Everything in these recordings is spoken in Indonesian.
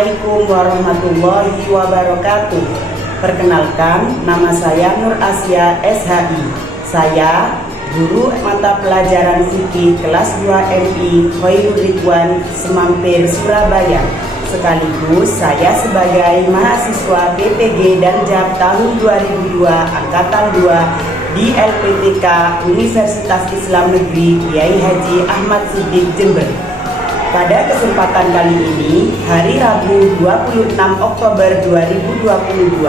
Assalamualaikum warahmatullahi wabarakatuh. Perkenalkan, nama saya Nur Asya SHI. Saya guru mata pelajaran fikih kelas 2 MI Khairul Ridwan Semampir Surabaya. Sekaligus saya sebagai mahasiswa PPG dan JAB tahun 2002 angkatan 2 di LPTK Universitas Islam Negeri Kiai Haji Ahmad Siddiq Jember. Pada kesempatan kali ini, hari Rabu 26 Oktober 2022,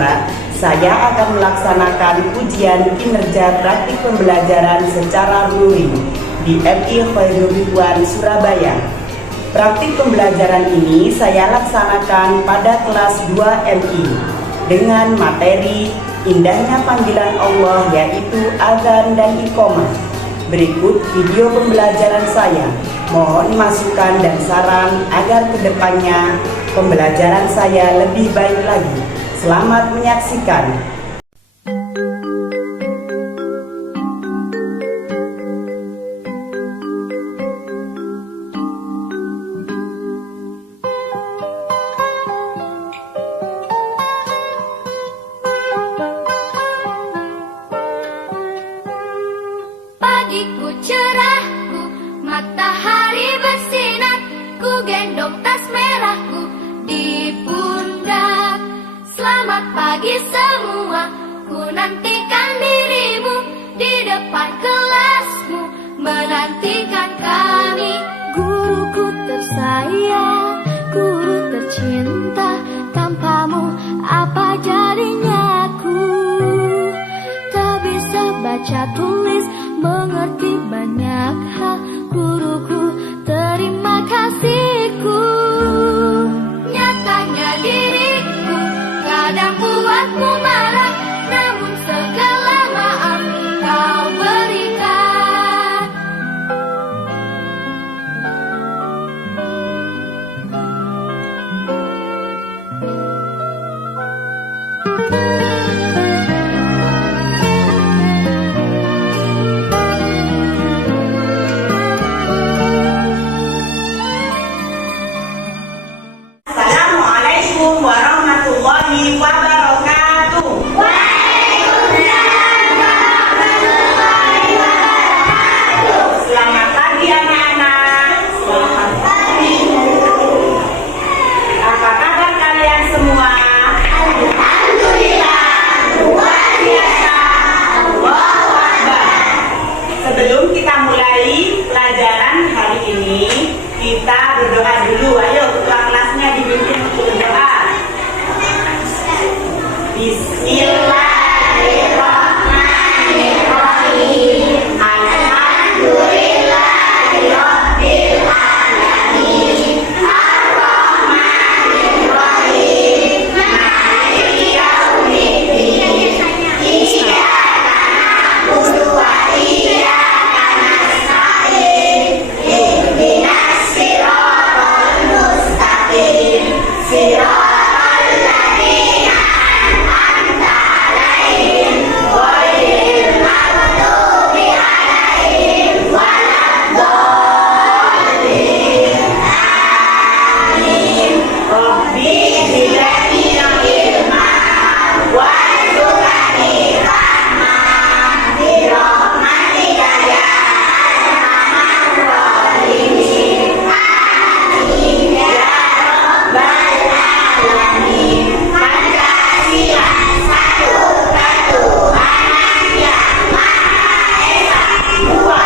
saya akan melaksanakan ujian kinerja praktik pembelajaran secara luring di MI Khairul Ridwan Surabaya. Praktik pembelajaran ini saya laksanakan pada kelas 2 MI dengan materi Indahnya Panggilan Allah, yaitu azan dan iqomah. Berikut video pembelajaran saya. Mohon masukan dan saran agar kedepannya pembelajaran saya lebih baik lagi. Selamat menyaksikan. Pagiku cerahku, matahari bersinar, ku gendong tas merahku di pundak. Selamat pagi semua, ku nantikan dirimu di depan kelasmu, menantikan kami. Guruku tersayang, guru tercinta, tanpamu apa jadinya aku? Tak bisa baca tulis, mengerti banyak hal, guruku, terima kasihku. Nyatanya diriku kadang buatmu marah, namun segala maaf kau berikan. Assalamualaikum warahmatullahi wabarakatuh. Selamat pagi anak-anak. Selamat pagi. Apa kabar kalian semua? Alhamdulillah, luar biasa. Allahu Akbar. Sebelum kita mulai pelajaran hari ini, kita berdoa dulu. Ayo, ketua kelasnya dipimpin untuk berdoa. Bismillahirrahmanirrahim. Alhamdulillahirabbil alamin. Ar-Rahmanirrahim. Maliki yaumiddin. Iyyaka na'budu wa iyyaka nasta'in. Ihdinas siratal mustaqim. Siratal ladzina an'amta 'alaihim ghairil maghdubi 'alaihim waladdallin. Amin. Rabbi zidni ilma warzuqni rahmah bi rahmatika ya arhamar rahimin. Amin ya rabbal alamin. Pancasila satu ketuhanan yang maha esa, dua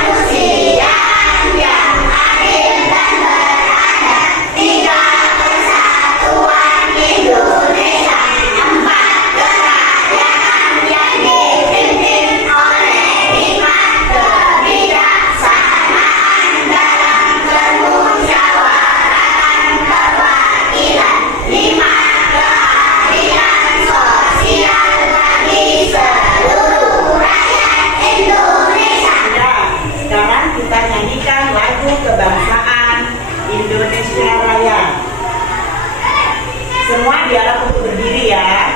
kemanusiaan yang adil dan beradab, tiga persatuan Indonesia, empat kerajaan yang dipimpin oleh hikmat kebijaksanaan dalam permusyawaratan perwakilan, lima keadilan sosial bagi seluruh rakyat Indonesia. Sekarang kita nyanyikan lagu kebangsaan Indonesia Raya. Semua dialog untuk berdiri ya.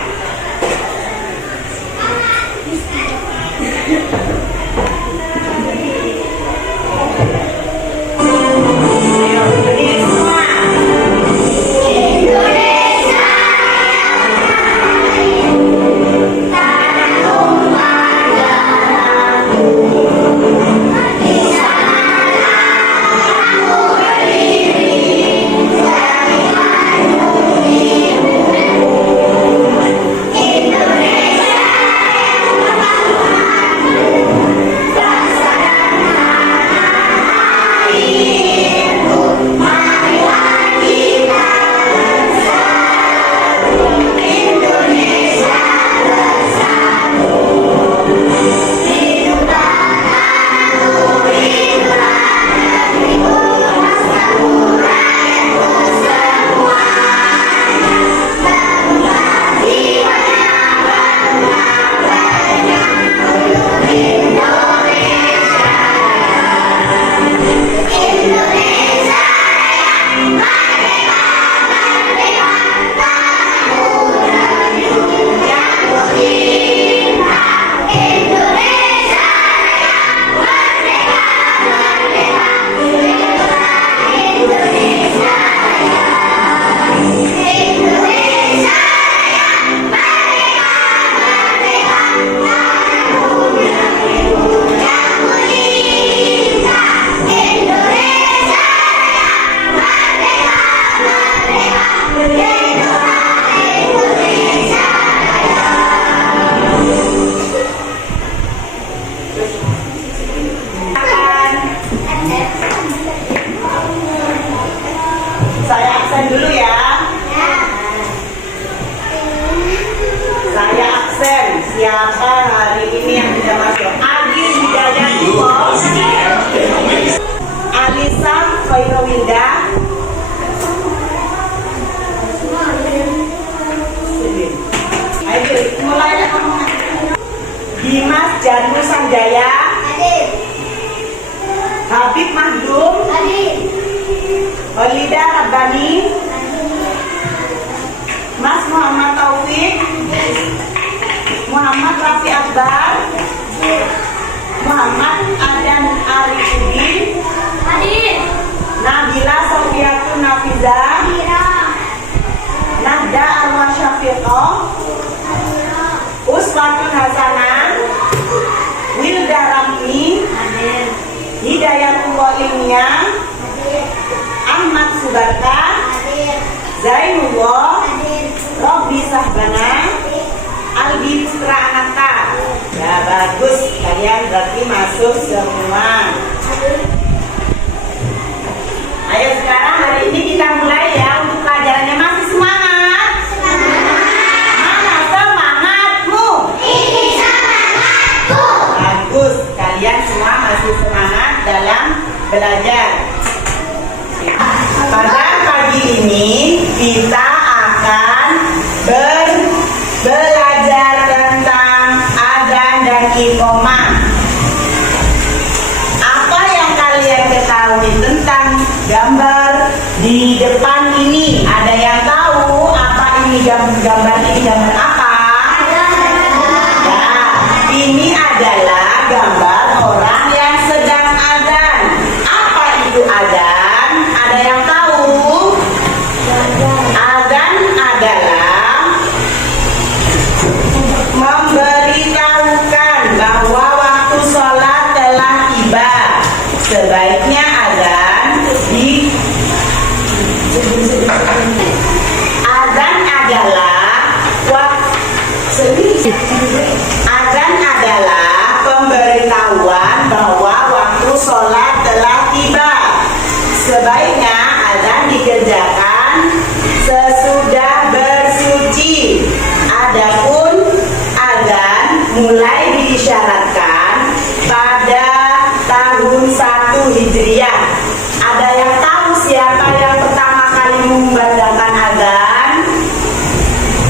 Ayo, berdiri semua. masuk. Agis Hidayatullah, Alisa Khairowinda, ayo mulai. Dimas Janu Sanjaya, Habib Mahdum, Olida Rabbani, Mas Muhammad Taufik, Muhammad Rafi Akbar, Muhammad Adan Arifudin, Nabila Sofiatun Nafiza, Nahda Arwa Syafiqah, Uswatun Hasanah, Wilda Ramli, Hidayatullah Ilmiah, Ahmad Subarta, Zainullah, Robbi Sahbana, Albi Putra Ananta. Ya bagus, kalian berarti masuk semua. Ayo sekarang hari ini kita mulai ya untuk pelajarannya. Masih semangat? Mana semangatmu? Ini semangatku. Bagus, kalian semua masih semangat dalam belajar. Pada pagi ini kita akan belajar tentang adzan dan iqamah. Apa yang kalian ketahui tentang gambar di depan ini? Ada yang tahu apa ini gambar ini gambar apa? Ya, ini adalah gambar orang yang sedang adzan. Apa itu adzan? Ada yang tahu? Adzan adalah memberitahukan bahwa waktu sholat telah tiba. Sebaiknya adzan adalah pemberitahuan bahwa waktu sholat telah tiba. Sebaiknya adzan dikerjakan sesudah bersuci. Adapun adzan mulai diisyaratkan pada tahun 1 Hijriah. Ada yang tahu siapa yang pertama kali mengumandangkan adzan?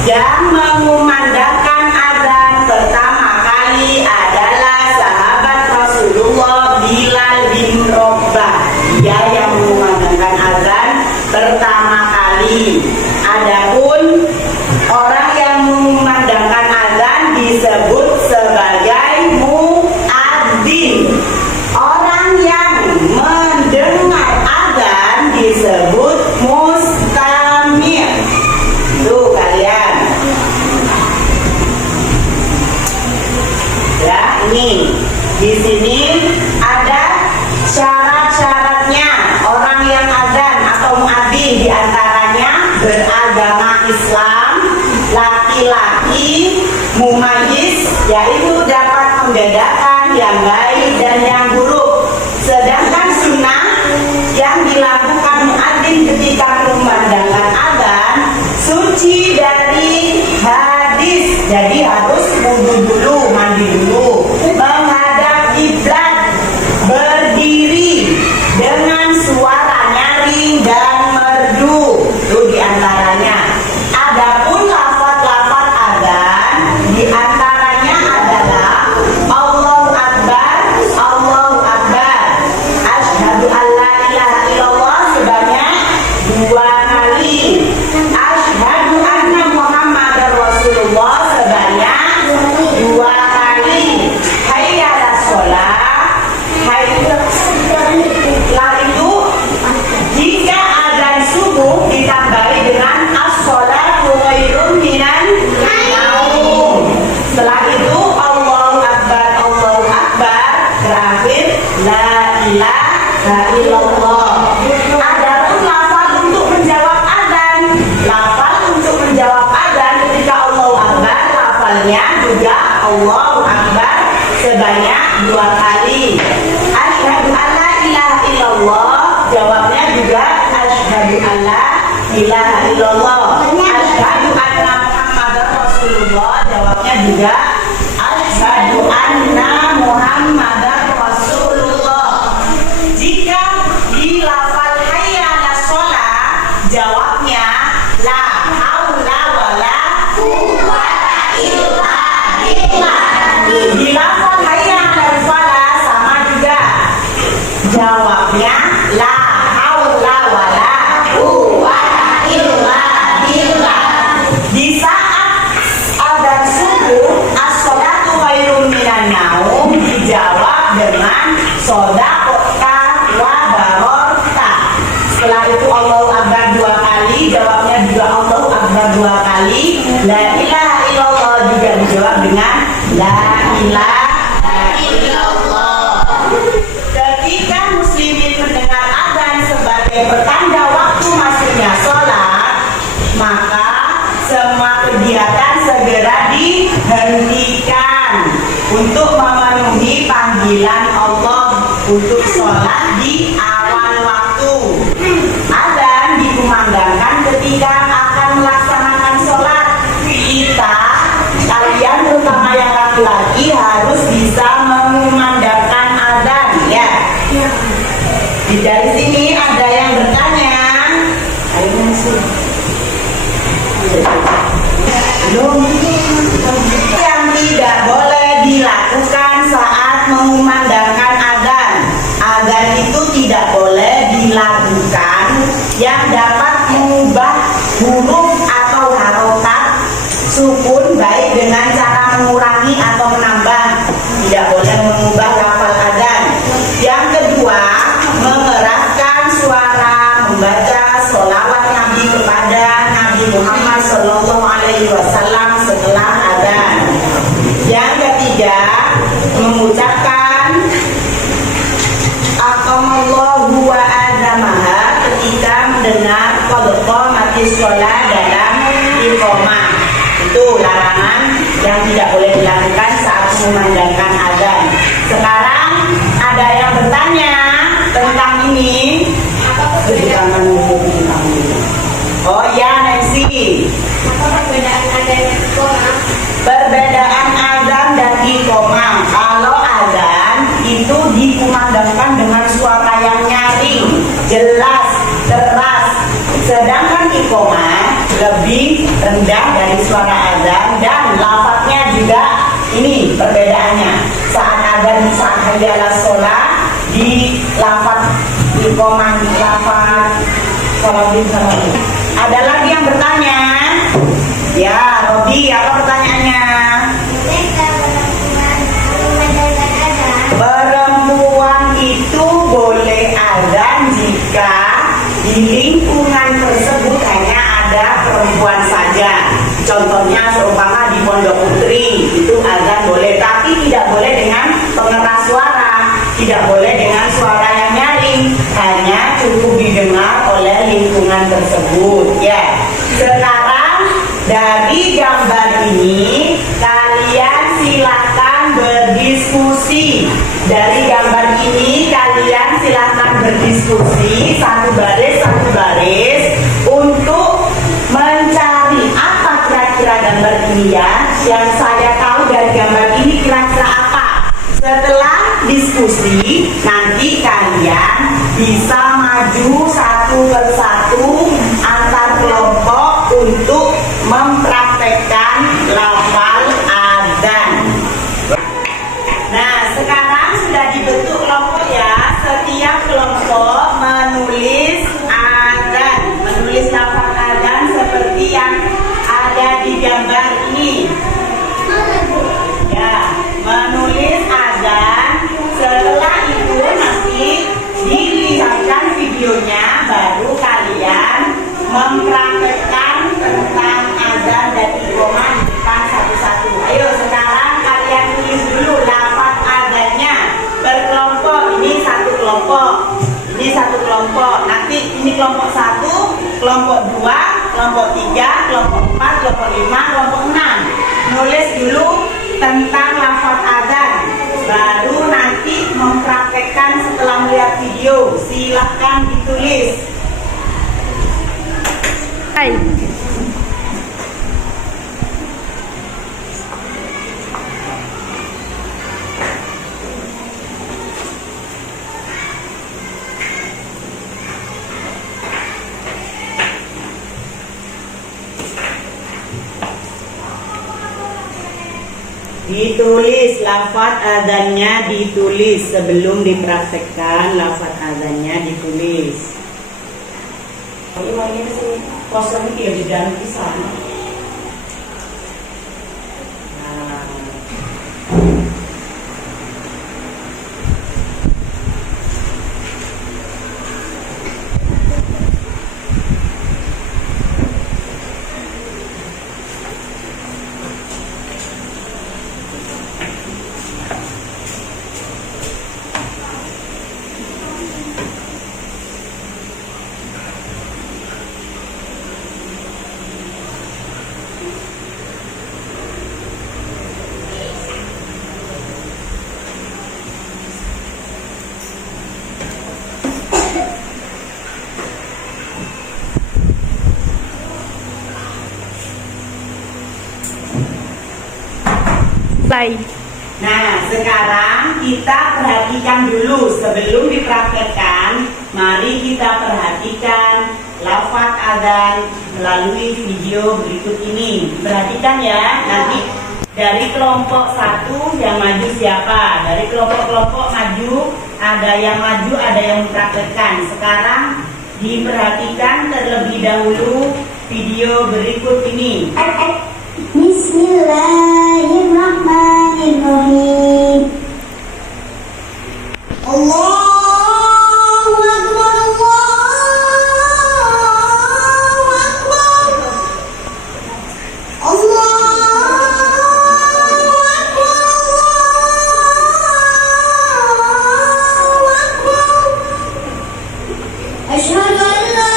Yang mengumandangkan adzan pertama kali adalah sahabat Rasulullah Bilal bin Rabah. Dia yang mengumandangkan adzan pertama kali. Adapun orang yang mengumandangkan adzan disebut sebagai muadzin. Orang yang mendengar adzan disebut mustamir. Tuh kalian. Ya, ini di sini ada syarat-syaratnya orang yang adzan atau muadzin, diantaranya beragama Islam, laki-laki, mumayyiz, yaitu dapat membedakan yang baik dan yang buruk. Sedangkan sunnah yang dilakukan muadzin ketika mengumandangkan adzan suci dari hadis. Jadi harus wudu dulu, mandi dulu, menghadap kiblat, berdiri dengan suara nyaring dan merdu. Itu diantaranya. Adapun lafaz-lafaz adzan diantaranya adalah Allahu Akbar, Allahu Akbar, asyhadu an la ilaha illallah sebanyak 2 kali, asyhadu anna Muhammadar Rasulullah sebanyak 2 kali, hayya 'alas shalah, setelah itu jika adzan subuh ditambahi dengan as-sholatu khairun minan naum. Setelah itu Allahu Akbar, Allahu Akbar, terakhir la ilaha illallah. Adapun lafaz untuk menjawab adzan, lafaz untuk menjawab adzan ketika Allahu Akbar, lafalnya juga Allahu Akbar sebanyak 2 kali. Asyhadu an la ilaha illallah, jawabnya juga asyhadu an la ilaha illallah. Asyhadu anna Muhammadar Rasulullah, jawabnya juga asyhadu anna dengan sodaqta wa barorta. Setelah itu Allahu Akbar 2 kali, jawabnya juga Allahu Akbar 2 kali. La ilaha illallah juga dijawab dengan la ilaha illallah. Ketika muslimin mendengar azan sebagai pertanda waktu masuknya sholat, maka semua kegiatan segera dihentikan untuk memenuhi panggilan Allah untuk sholat di awal waktu. Azan dikumandangkan ketika akan melaksanakan sholat. Kalian terutama yang laki-laki harus bisa mengumandangkan azan, ya. Dari sini ada yang bertanya. Ayo masuk. Yang tidak boleh dilakukan saat mengumandangkan azan. Azan itu tidak boleh dilakukan yang dapat mengubah huruf atau harokat sukun, baik dengan cara mengurangi atau menambah. Tidak boleh mengubah lafal azan. Yang kedua, mengeraskan suara membaca sholawat Nabi kepada Nabi Muhammad SAW setelah azan. Yang ketiga, mengucapkan aqamallahu wa azamaha ketika mendengar qad qamatis shalah dalam iqamah. Itu larangan yang tidak boleh dilakukan saat mengumandangkan azan. Sekarang ada yang bertanya tentang ini. Oh ya, Nancy. Apa perbedaan azan dan iqamah? Perbedaan azan dan iqamah. Kalau azan itu dikumandangkan dengan suara yang nyaring, jelas, keras. Sedangkan iqamah lebih rendah dari suara azan dan lafadznya juga ini perbedaannya. Saat azan, saat hayya 'alas shalah, di lafadz iqamah lafadz sholawat. Ada lagi yang bertanya? Ya, Robi, apa pertanyaannya? Perempuan itu boleh azan jika di lingkungan tersebut hanya ada perempuan saja. Contohnya seumpama di Pondok Putri itu azan boleh, tapi tidak boleh dengan pengeras suara, tidak boleh dengan suara yang nyaring, hanya cukup didengar oleh lingkungan tersebut, ya. Sekarang dari gambar ini kalian silakan berdiskusi. Dari gambar ini kalian silakan berdiskusi satu baris untuk mencari apa kira-kira gambar ini, ya. Yang saya tahu dari gambar ini kira-kira apa. Setelah diskusi nanti kalian bisa maju satu persatu antar kelompok untuk mempraktekkan lafal azan. Nah, sekarang sudah dibentuk kelompok, ya. Setiap kelompok menulis azan, menulis lafal azan seperti yang ada di gambar ini. Ya, menulis azan. Setelah itu nanti dilihatkan videonya, baru kalian mempraktekkan tentang azan dan iqamah di depan satu-satu. Ayo sekarang kalian tulis dulu lafaz azannya berkelompok. Ini satu kelompok, ini satu kelompok. Nanti ini kelompok 1, kelompok 2, kelompok 3, kelompok 4, kelompok 5, kelompok 6. Nulis dulu tentang lafaz azan, baru nanti mempraktekkan setelah melihat video. Silahkan ditulis. Hai. Ditulis lafaz azannya, ditulis sebelum dipraktekkan. Lafaz azannya ditulis. Ini sih kosong dia di dalam di sana. Nah. mulai. Nah, sekarang kita perhatikan dulu sebelum dipraktekkan. Mari kita perhatikan lafaz adzan melalui video berikut ini. Perhatikan ya, nanti dari kelompok 1 yang maju siapa? Dari kelompok-kelompok maju, ada yang maju, ada yang mempraktekkan. Sekarang diperhatikan terlebih dahulu video berikut ini. Bismillahirrahmanirrahim. Allahu Akbar, Allahu Akbar, Allahu Akbar, Allahu Akbar. Asyhadu an la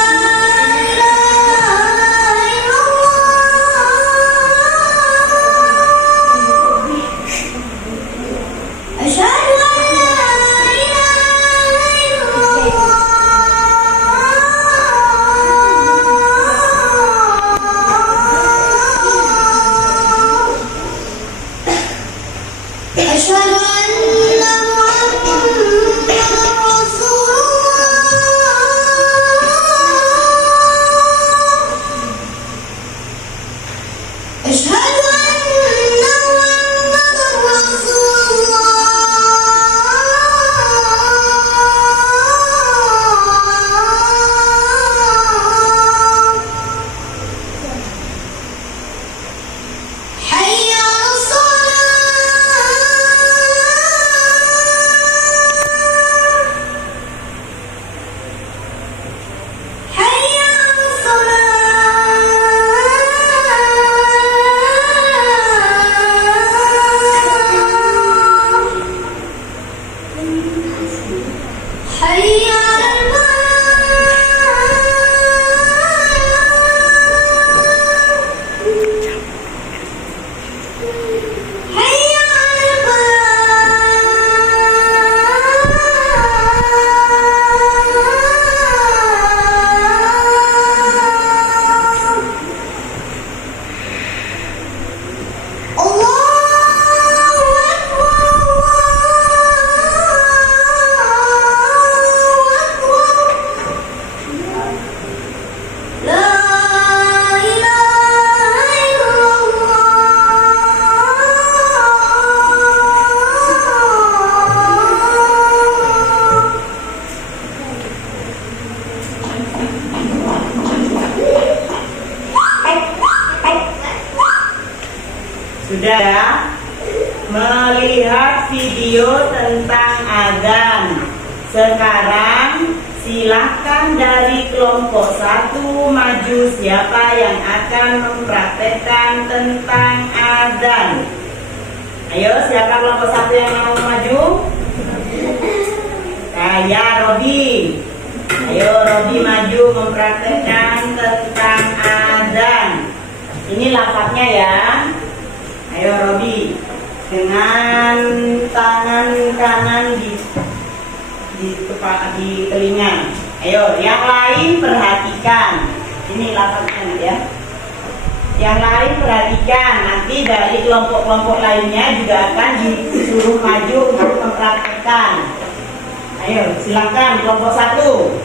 Sudah ya? Melihat video tentang adzan. Sekarang silakan dari kelompok 1 maju siapa yang akan mempraktekkan tentang adzan. Ayo, siapa kelompok 1 yang mau maju? Saya Robi. Ayo Robi maju mempraktekkan tentang adzan. Ini lafaznya ya. Ayo Robi, dengan tangan kanan di telinga. Ayo, yang lain perhatikan. Ini lafaznya ya. Yang lain perhatikan. Nanti dari kelompok-kelompok lainnya juga akan disuruh maju untuk mempraktekkan. Ayo, silakan kelompok 1.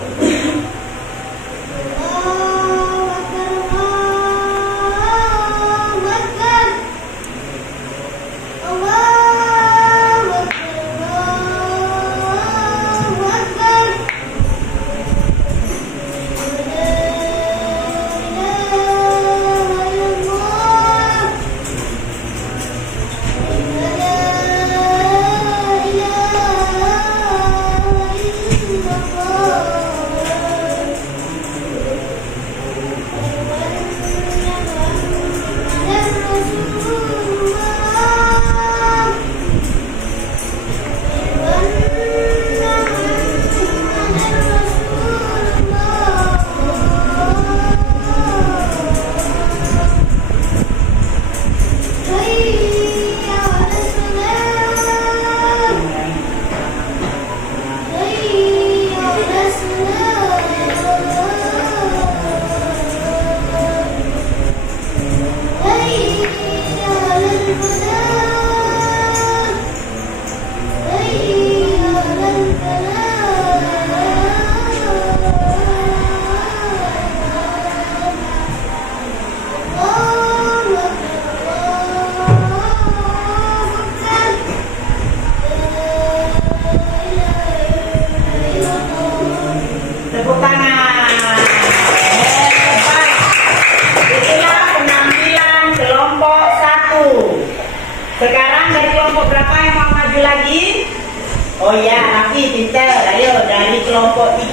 Oh ya, Raffi pinter. Ayo dari kelompok 3.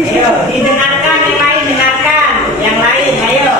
Ayo, didengarkan yang lain, dengarkan yang lain. Ayo.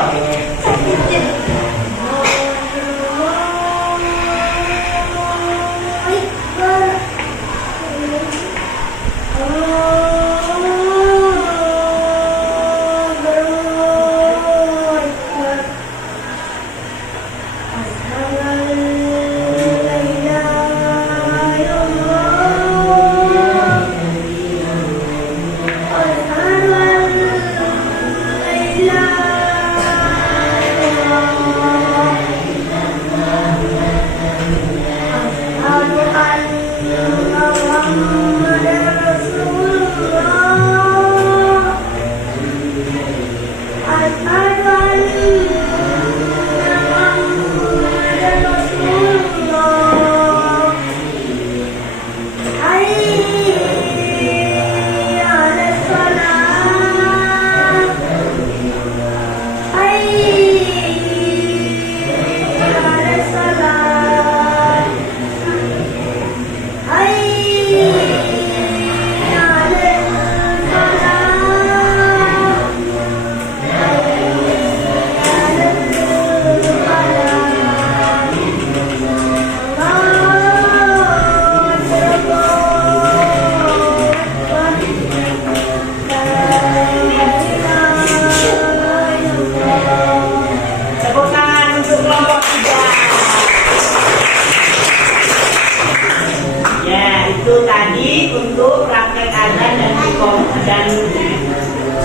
Itu tadi untuk praktek azan dan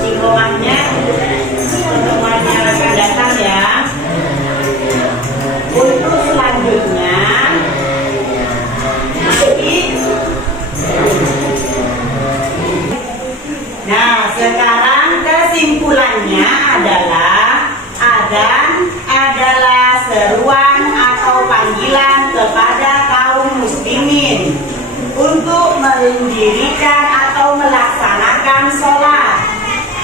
iqomahnya pertemuannya akan datang ya. Untuk selanjutnya nah sekarang kesimpulannya adalah azan adalah seruan atau panggilan kepada kaum muslimin untuk mendirikan atau melaksanakan sholat.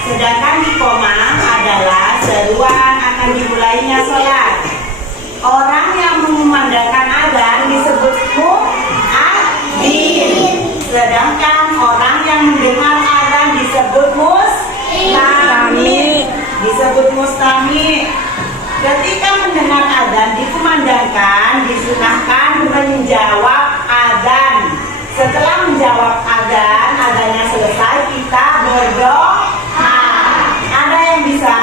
Sedangkan iqomah adalah seruan akan dimulainya sholat. Orang yang mengumandangkan azan disebut muadzin. Sedangkan orang yang mendengar azan disebut mustami. Ketika mendengar azan dikumandangkan, disunahkan menjawab azan. Setelah menjawab azan, azannya selesai, kita berdoa. Ada yang bisa?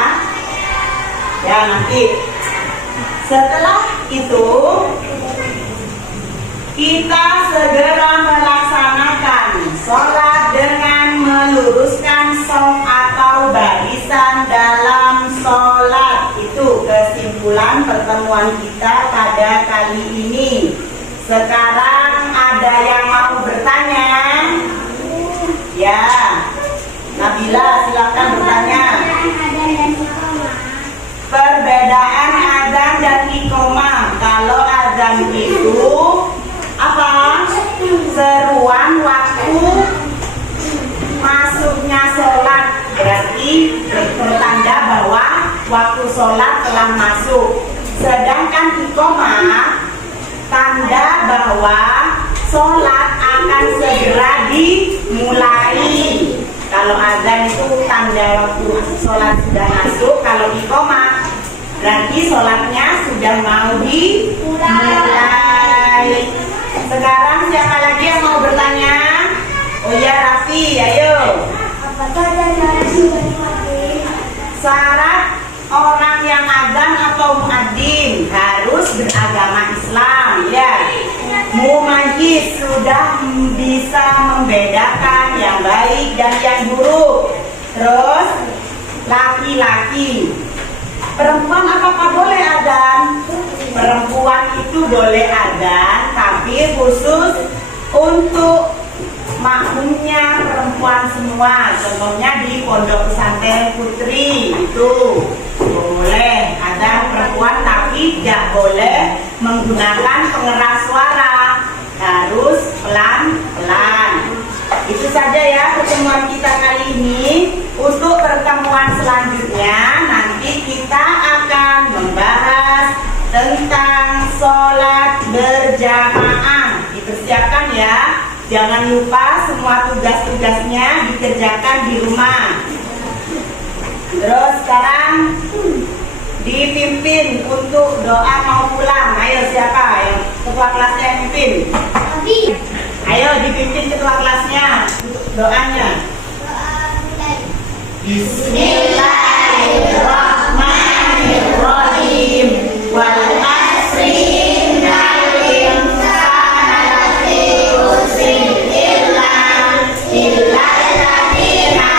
Ya nanti. Setelah itu, kita segera melaksanakan sholat dengan meluruskan shaf atau barisan dalam sholat. Itu kesimpulan pertemuan kita pada kali ini. Sekarang ada yang mau bertanya? Ya, Nabila silakan bertanya. Perbedaan azan dan iqomah. Kalau azan itu apa? Seruan waktu masuknya sholat, berarti bertanda bahwa waktu sholat telah masuk. Sedangkan iqomah tanda bahwa sholat akan segera dimulai. Kalau azan itu tanda waktu sholat sudah masuk. Kalau iqomah berarti sholatnya sudah mau dimulai. Sekarang siapa lagi yang mau bertanya? Oh ya Raffi, ayo. Syarat orang yang azan atau muadzin harus beragama Islam, ya. Mumayyiz, sudah bisa membedakan yang baik dan yang buruk. Terus laki-laki. Perempuan apakah boleh azan? Perempuan itu boleh azan, tapi khusus untuk makmumnya perempuan semua. Contohnya di pondok pesantren putri itu boleh azan perempuan, tapi tidak boleh menggunakan pengeras suara, harus pelan-pelan. Itu saja ya pertemuan kita kali ini. Untuk pertemuan selanjutnya nanti kita akan membahas tentang berjamaah. Dipersiapkan ya. Jangan lupa semua tugas-tugasnya dikerjakan di rumah. Terus sekarang dipimpin untuk doa mau pulang. Ayo siapa yang ketua kelasnya yang pimpin? Abi. Ayo dipimpin ketua kelasnya untuk doanya. Bismillahirrahmanirrahim. Wal asri innal insana lafi khusrin illa alladziina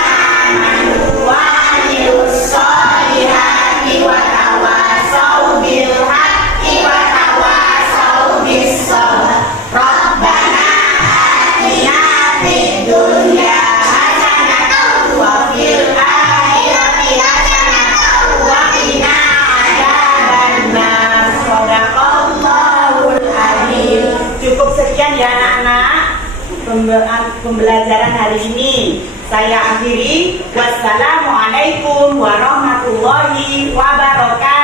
amanu wa 'amilus sholihati wa tawassaw bil haqqi wa tawassaw bis sabr. Rabbana atina fid dunya hasanatan wa fil akhirati hasanatan wa qina adzabannar. Shadaqallahul adzim. Cukup sekian ya anak-anak pembelajaran hari ini. Saya akhiri. Wassalamualaikum warahmatullahi wabarakatuh.